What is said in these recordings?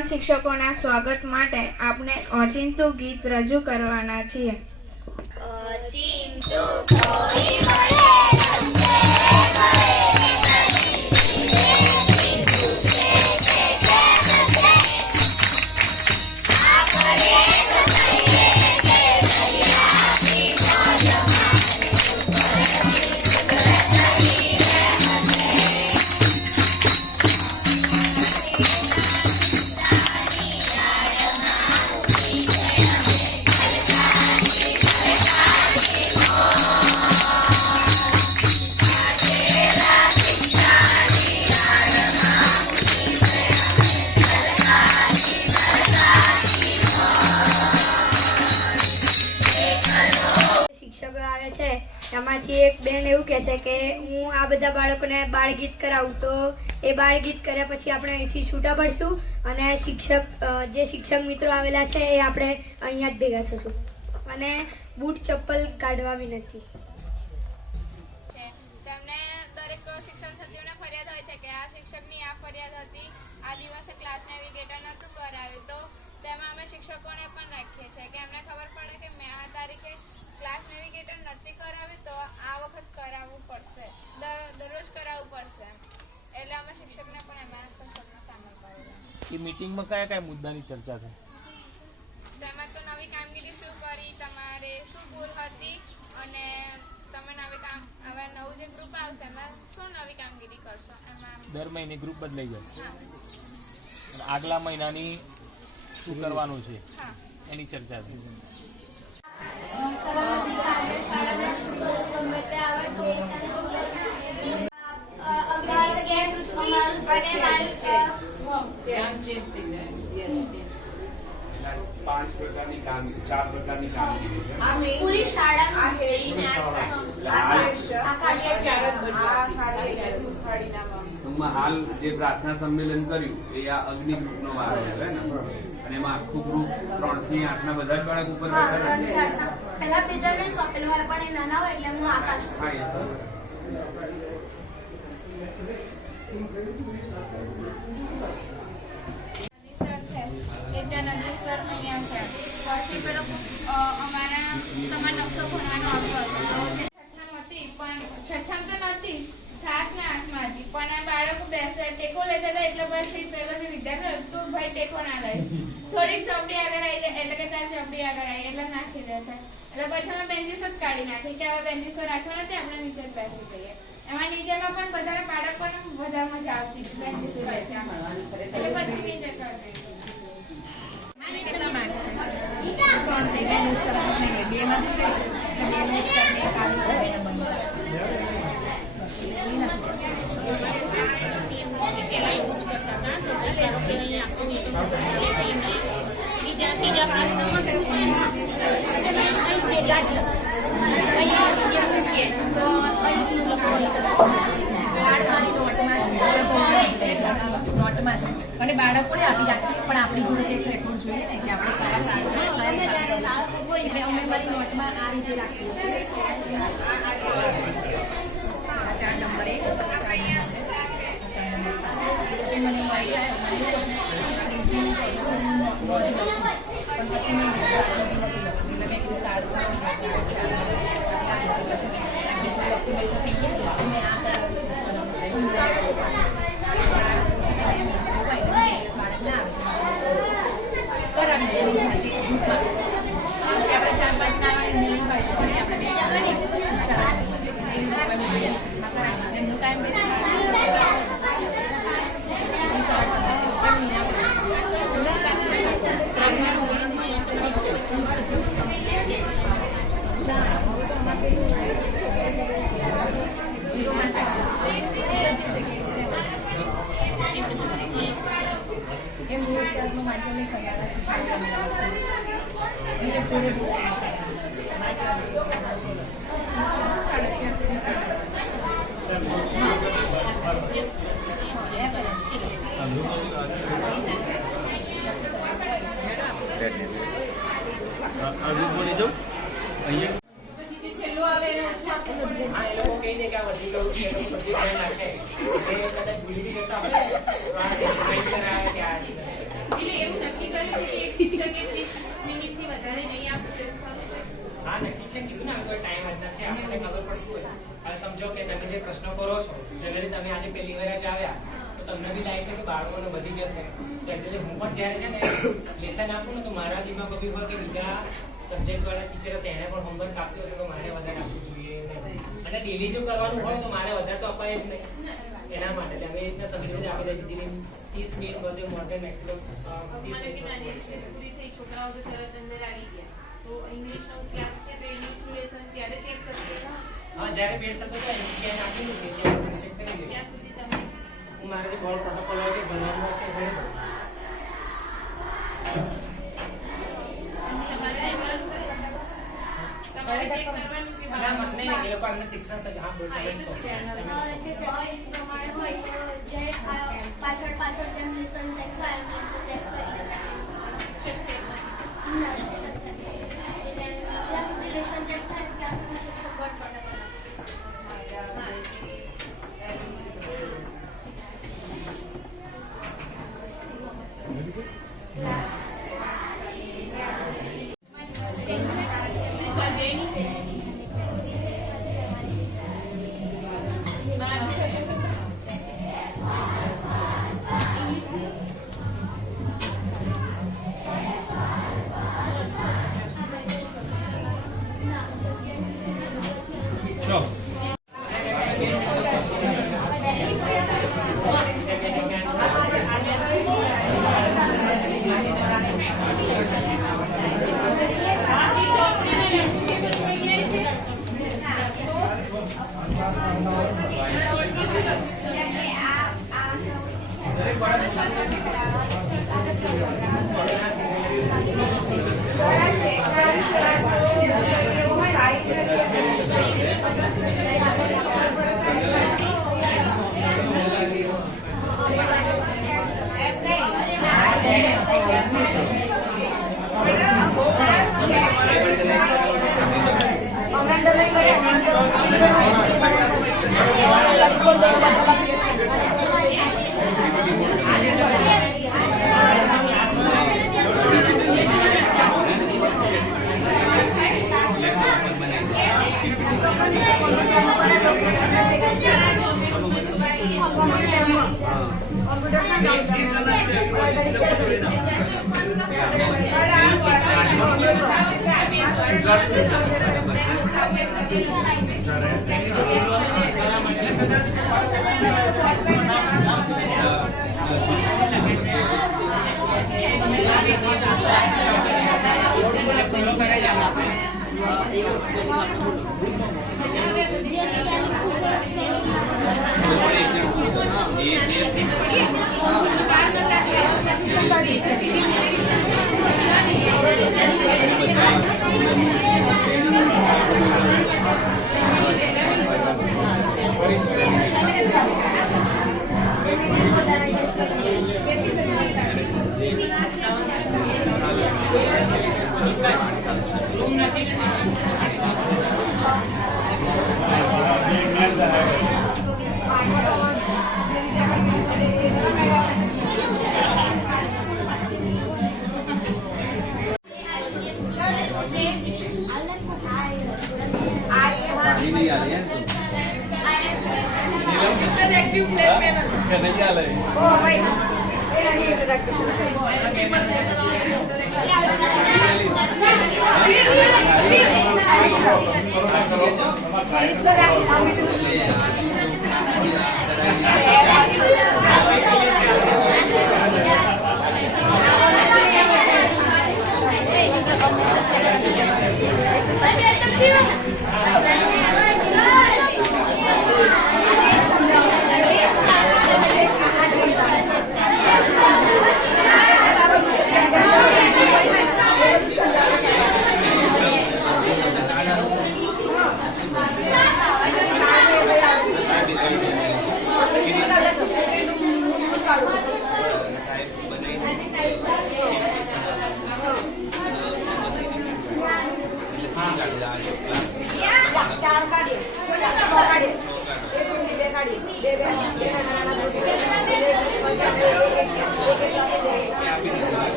નૂતન શિક્ષકોના સ્વાગત માટે આપણે ઓચિંતું ગીત રજૂ કરવાના છીએ. એમાંથી એક બેન એવું કહે છે કે હું આ બધા બાળકોને બાળ ગીત કરાવું, તો એ બાળ ગીત કર્યા પછી આપણે અહીંથી છૂટા પડશું અને જે શિક્ષક મિત્રો આવેલા છે એ આપણે અહીંયા જ ભેગા થશું અને બૂટ ચપ્પલ કાઢવા વિનંતી. તેમને દરેક શિક્ષણ સચિવને ફરિયાદ હોય છે કે આ શિક્ષકની આ ફરિયાદ હતી, આ દિવસે ક્લાસ નેવિગેટર નહોતું કરાવ્યું, તો તેમાં અમે શિક્ષકોને પણ રાખીએ છીએ કે એમને ખબર પડે કે મેં આ તારીખે ક્લાસ નેવિગેટર નથી કરાવ્યું તો આ વખત કરાવવું પડશે, દરરોજ કરાવવું પડશે. એટલે અમે શિક્ષકને પણ એમાં સંસદમાં સામેલ કરીએ. એ મીટિંગમાં કયા કયા મુદ્દાની ચર્ચા થઈ? તેમાં તો નવી કામગીરી શું કરી, તમારે શું ભૂલ હતી અને તમે હવે નવું જે ગ્રુપ આવશે એમાં શું નવી કામગીરી કરશો. એમાં દર મહિને ગ્રુપ બદલાઈ જાય. હા. આગલા મહિનાની શું કરવાનું છે એની ચર્ચા થઈ. પાંચ પ્રકારની કામગીરી, 4 પ્રકારની કામગીરી છે પૂરી શાળા હાલ જે પ્રાર્થના સંમેલન કર્યું એ આ અગ્નિ ગ્રુપનો વારો છે ને, અને એમાં આખું ગ્રુપ 3 થી 8 ના બધા બાળક ઉપર બેઠા છે. પહેલા ટીચરને સોંપેલું હોય પણ એ નાના હોય એટલે હું આકાશ. હા, એ તો પછી પેલો અમારા તમારે નકશો ભણવાનો આવ્યો હતો, તો જે છઠ્ઠામાં હતી પણ છઠ્ઠામાં તો નહોતી, 7 ને 8 માં હતી, પણ આ બાળકો બેસે ટેકો લેતા હતા એટલે પછી પેલો જે વિદ્યાર્થી તું ભાઈ ટેકો ના લઈશ, થોડીક ચોપડી આગળ આવી જાય એટલે કે તાર ચોપડી આગળ આવી એટલે નાખી દે છે. એટલે પછી અમે બેન્ચીસ જ કાઢી નાખી કે હવે બેન્ચીસો રાખવા નથી, આપણે નીચે જ બેસી જઈએ. એમાં નીચેમાં પણ વધારે બાળકોને વધારે મજા આવતી બેન્ચીસ બેસવામાં, એટલે પછી નીચે કરી દઈશું. અને બાળકોને આપી રાખીએ પણ આપણી જોડે કંઈક રેકોર્ડ જોઈએ ને કે આપણે કયા કારણો એટલે અમે મારી નોટમાં આ રીતે રાખીએ છીએ. નંબર 1 પછી મને મળી જાય એમ વિચારનું વાંચન નહીં કરવાના એટલે પૂરે છેલ્લું આવે હા એ લોકો કહી દે કે આ વધી ગયું છે એ લોકો બધી નાખે એ કદાચ ભૂલી જતા હોય શિક્ષકે 30 મિનિટથી વધારે નહીં આપવું હા નક્કી છે કીધું ને કોઈ ટાઈમ આજના છે આપણને ખબર પડતું હોય હવે સમજો કે તમે જે પ્રશ્નો કરો છો જનરલી તમે આજે પહેલી વાર જ આવ્યા તો તમને બી લાગે કે બાળકોને વધી જશે તો એકચ્યુઅલી હું પણ જ્યારે છે ને લેસન આપું ને તો મારા જીવમાં કભી હોય કે બીજા સબ્જેક્ટ વાળા ટીચર હશે એને પણ હોમવર્ક આપ્યું હશે તો મારે વધારે આપવું જોઈએ અને ડેલી જો કરવાનું હોય તો મારે વધારે તો અપાય જ નહીં એના માટે તમે એ રીતના સમજીને જ આપી દે 30 મિનિટ બધે મોર દેન મેક્સિમમ 30 મિનિટ પૂરી થઈ છોકરાઓ તો તરત અંદર આવી ગયા તો ઇંગ્લિશનો ક્લાસ છે તો ઇંગ્લિશનું લેસન ત્યારે ચેક કરશે હા જ્યારે બે શબ્દો થાય ચેક આપેલું છે જે ચેક કરી લે ત્યાં સુધી તમે હું મારે જે બોર્ડ પ્રોટોકોલ હોય છે બનાવવાનો છે ભણી તમારે ચેક કરવાનું કે ના મને નહીં એ લોકો અમને શિક્ષણ છે હા બોલ જે ચોઈસ પ્રમાણે હોય તો જે પાછળ જેમ લેસન ચેક થાય એમ લેસન ચેક કરીને ના શિક્ષક ચેક એટલે જ્યાં સુધી લેસન ચેક થાય ત્યાં સુધી શિક્ષક બોર્ડ પ્રોટોકોલ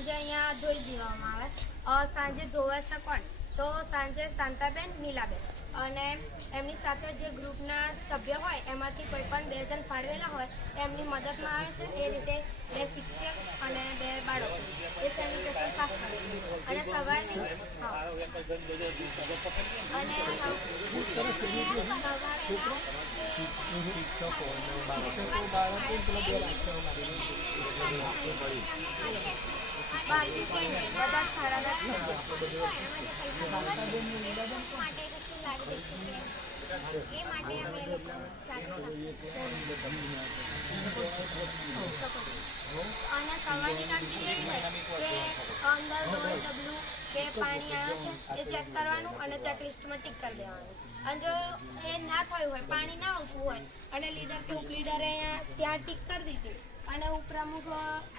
સાંજે અહીંયા ધોઈ દેવામાં આવે. સાંજે ધોવે છે કોણ? તો સાંજે શાંતાબેન, નીલાબેન અને એમની સાથે જે ગ્રુપના સભ્ય હોય એમાંથી કોઈ પણ 2 જણ ફાળવેલા હોય એમની મદદમાં આવે છે. એ રીતે 2 શિક્ષક અને 2 બાળકો એ સેનિટેશન સાફ કરે છે. અને સવારની બાકી કંઈ નહીં, બધા સારા રાખે છે. એ માટે અમે લોકો અને સવારની કામગીરી એવી હોય કે અંદર ડોલ ડબલું કે પાણી આવ્યું છે એ ચેક કરવાનું અને ચેકલિસ્ટમાં ટીક કરી દેવાનું. અને જો એ ના થયું હોય, પાણી ના આવતું હોય અને લીડર કે ઉપલીડરે અહીંયા ત્યાં ટીક કરી દીધી અને ઉપપ્રમુખ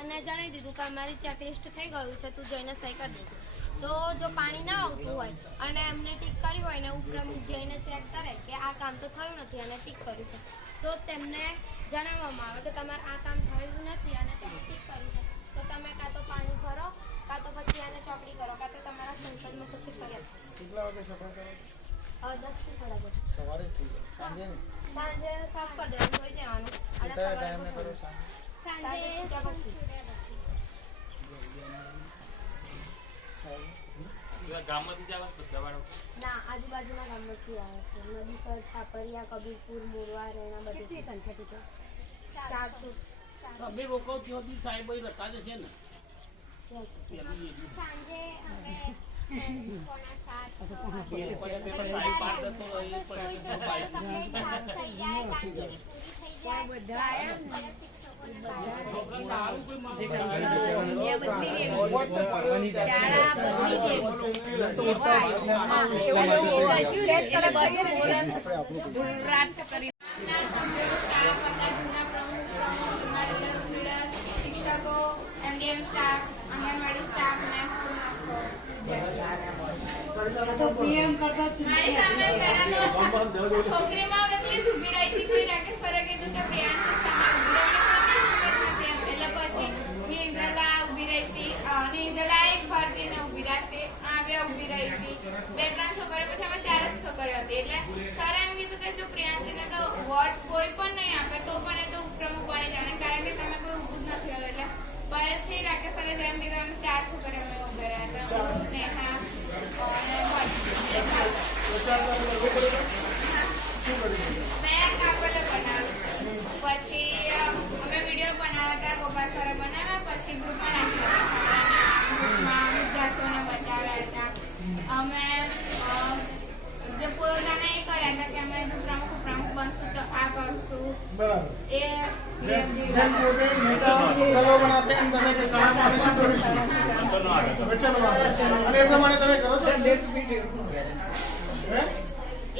અને જણાવી દીધું કે અમારી ચેકલિસ્ટ થઈ ગયું છે, તું જઈને સહી કરી દીધું. તો જો પાણી ના આવતું હોય અને એમને ટીક કરી હોય ને ઉપપ્રમુખ જઈને ચેક કરે કે આ કામ તો થયું નથી અને ટીક કર્યું છે, તો તેમને જણાવવામાં આવે કે તમારે આ કામ થયું નથી અને તમે ટીક કર્યું છે, તો તમે કાં તો પાણી ભરો, કાં તો પછી આને ચોકડી કરો, કાં તો તમારા સંસદમાં પછી ફરિયાદ કરો. કેટલા વાગે સફાઈ કરો? 10 થી 10:30. સવારે જ થઈ જાય. સાંજે નહીં? સાંજે સાફ કરી દેવાનું, ધોઈ દેવાનું અને કેટલા સવારે ટાઈમે કરો? સાંજે ગામમાંથી જ આવે બધા બાળકો? ના, આજુબાજુના ગામમાંથી આવે છે. નદીસર, છાપરિયા, કબીરપુર, મોરવા, રેણા બધી. કેટલી સંખ્યા છે? 400. અમે રોકો ત્યાંથી સાહેબ રતા જશે ને? સાંજે અમે 6:45 શિક્ષકો, MDM સ્ટાફ, આંગણવાડી સ્ટાફ અને મારી સામે પહેલા તો છોકરીમાં બધી ઊભી રહી હતી. કોઈ રાકેશ સરે કીધું કે પ્રિયાંશી એટલે પછી નિર્જલા ઊભી રહી હતી. નિર્જલા એક ભારતીયને ઊભી રાખતી, આ 2 ઊભી રહી હતી. 2-3 છોકરીઓ પછી અમે 4 જ છોકરીઓ હતી. એટલે સરે એમ કીધું કે જો પ્રિયાંશીને તો વોટ કોઈ પણ નહીં આપે તો પણ એ તો ઉપપ્રમુખ બની જાણે, કારણ કે તમે કોઈ ઊભું જ નથી રહ્યું. એટલે પછી રાકેશ સરે જેમ કીધું અમે 4 છોકરીઓ અમે ઊભી રહ્યા હતા. નેહા પછી અમે વિડીયો બનાવ્યા હતા, ગોપાલ સરે બનાવ્યા, પછી ગ્રુપમાં નાખ્યા, વિદ્યાર્થીઓને બતાવ્યા હતા. અમે જે પોતાને એ કર્યા હતા કે અમે જો પ્રમુખ બનશું તો આ કરશું. બરાબર. એ જેમ પોતે નેતા પ્રલોભન આપે એમ તમે કે સમાજમાં શું કરીશું? વચનો આપે. અને એ પ્રમાણે તમે કરો છો? હે?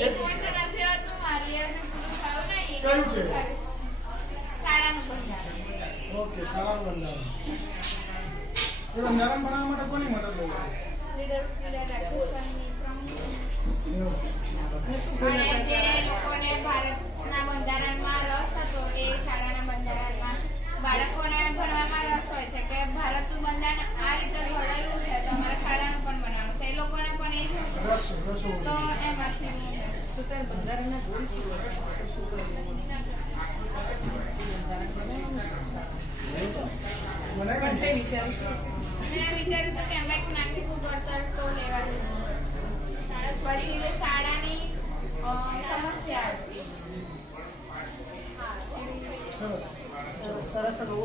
એક વચન નથી હતું મારી, હજુ પૂરું થયું નહીં. કયું છે? શાળાનું બંધારણ. ઓકે, શાળાનું બંધારણ. એ બંધારણ બનાવવા માટે કોની મદદ લેવી? લીડર રાકેશ સરની પ્રમુખ. અને જે લોકોને ભારતના બંધારણમાં રસ હતો એ શાળાના બંધારણમાં બાળકોને ભણવામાં રસ હોય છે કે ભારતનું બંધારણ આ રીતે ઘડાયું છે, તો અમારા શાળાનું પણ બનાવવાનું છે, એ લોકોને પણ એ છે. તો એમાંથી બંધારણના ગોળ શું હોય? શું કરવું? મેં વિચાર્યું હતું કે એમાં એક નાની ભૂગોળ તો લેવાનું. પછી જે શાળાની સમસ્યા હતી. સરસ બહુ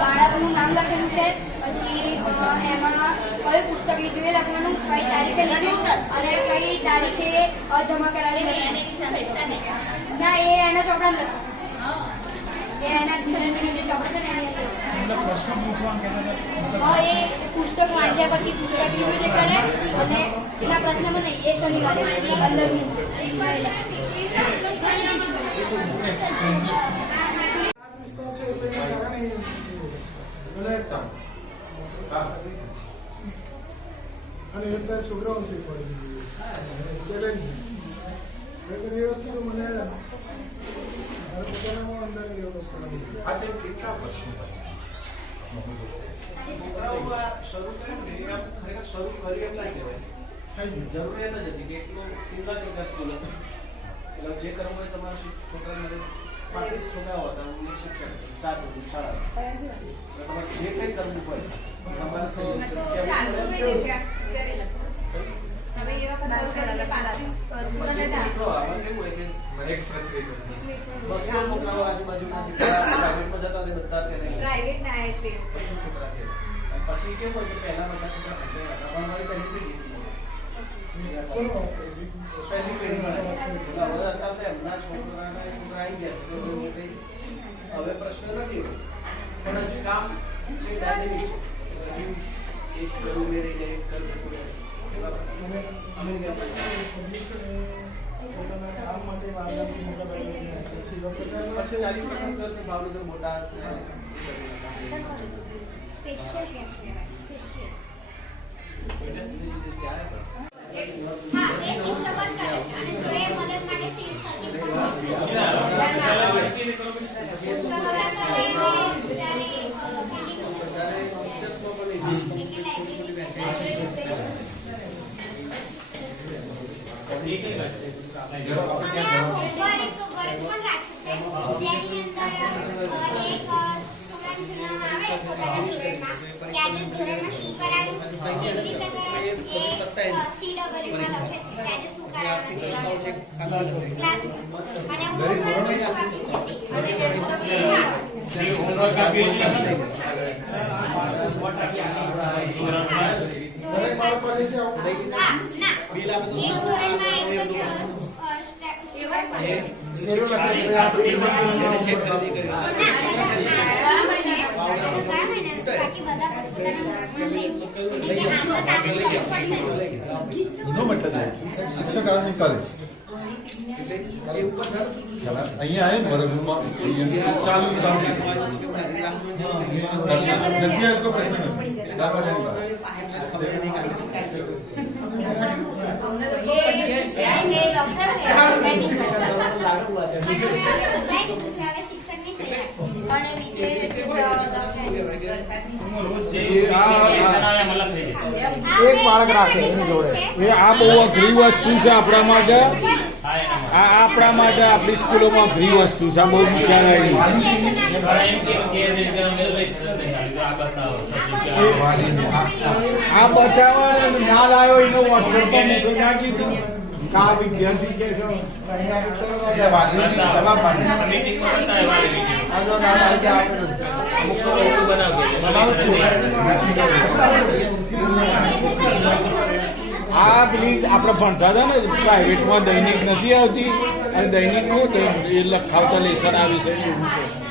બાળકનું નામ લખેલું છે, પછી એમાં કયું પુસ્તક લીધું એ લખવાનું, કઈ તારીખે લીધું અને કઈ તારીખે જમા કરાવી. ના, એ એના એના ચોપડા એ એના ધીરે જે ચોપડા છે ને એની અંદર પ્રશ્ન પૂછવાનું કહેતા હા એ પુસ્તક વાંચ્યા પછી પુસ્તક રિવ્યુ જે કરે અને એના પ્રશ્ન મને એ શનિવારે 15મી અને એ બધા છોકરાઓ શીખવાડી ચેલેન્જ એ વસ્તુ તો મને પોતાનામાં અંદર રહેવું કેટલા વર્ષો શરૂ કરી એટલા કહેવાય જરૂરિયાત જ હતી કે એટલું સિંગલ ટીચર સ્કૂલ હતું એટલે જે કરવું હોય તમારા છોકરાને 35 છોકરાઓ હતા શિક્ષક 4 શાળા તમારે જે કંઈ કરવું હોય તમારે છોકરાઓ આજુબાજુના પ્રાઇવેટમાં જતા બધા પછી કેવું હોય કે પહેલા બધા છોકરા અમારી પહેલી પેઢી એમના છોકરા આવી ગયા હવે પ્રશ્ન નથી પણ હજુ કામ છે ડાયનેમિક એક કરું મેરે એક કર પોતાના કામ માટે વાળાથી મોટા પછી 40-50 વર્ષથી ભાવનગર મોટા સ્પેશિયલ કે છે સ્પેશિયલ હા એ શિક્ષક જ કરે છે અને જોડે મદદ માટે સચિવ શિક્ષક આ નીકાળે અહીંયા આવે બરાબરમાં ચાલુ કામ નથી આવ્યો કોઈ પ્રશ્ન નથી એક બાળક રાખે એની જોડે એ આ બહુ અઘરી વસ્તુ છે આપણા માટે આ આપણા માટે આપણી સ્કૂલોમાં અઘરી વસ્તુ છે બહુ વિચારાય આ બતાવવા ના લાવ્યો એનો વોટ્સએપ પર મૂકી નાખી દીધું કે આ વિદ્યાર્થી કે આ પેલી આપણે ભણતા હતા ને પ્રાઇવેટમાં દૈનિક નથી આવતી અને દૈનિક ખોટ એ લખાવતા લેસન આવી છે એવું છે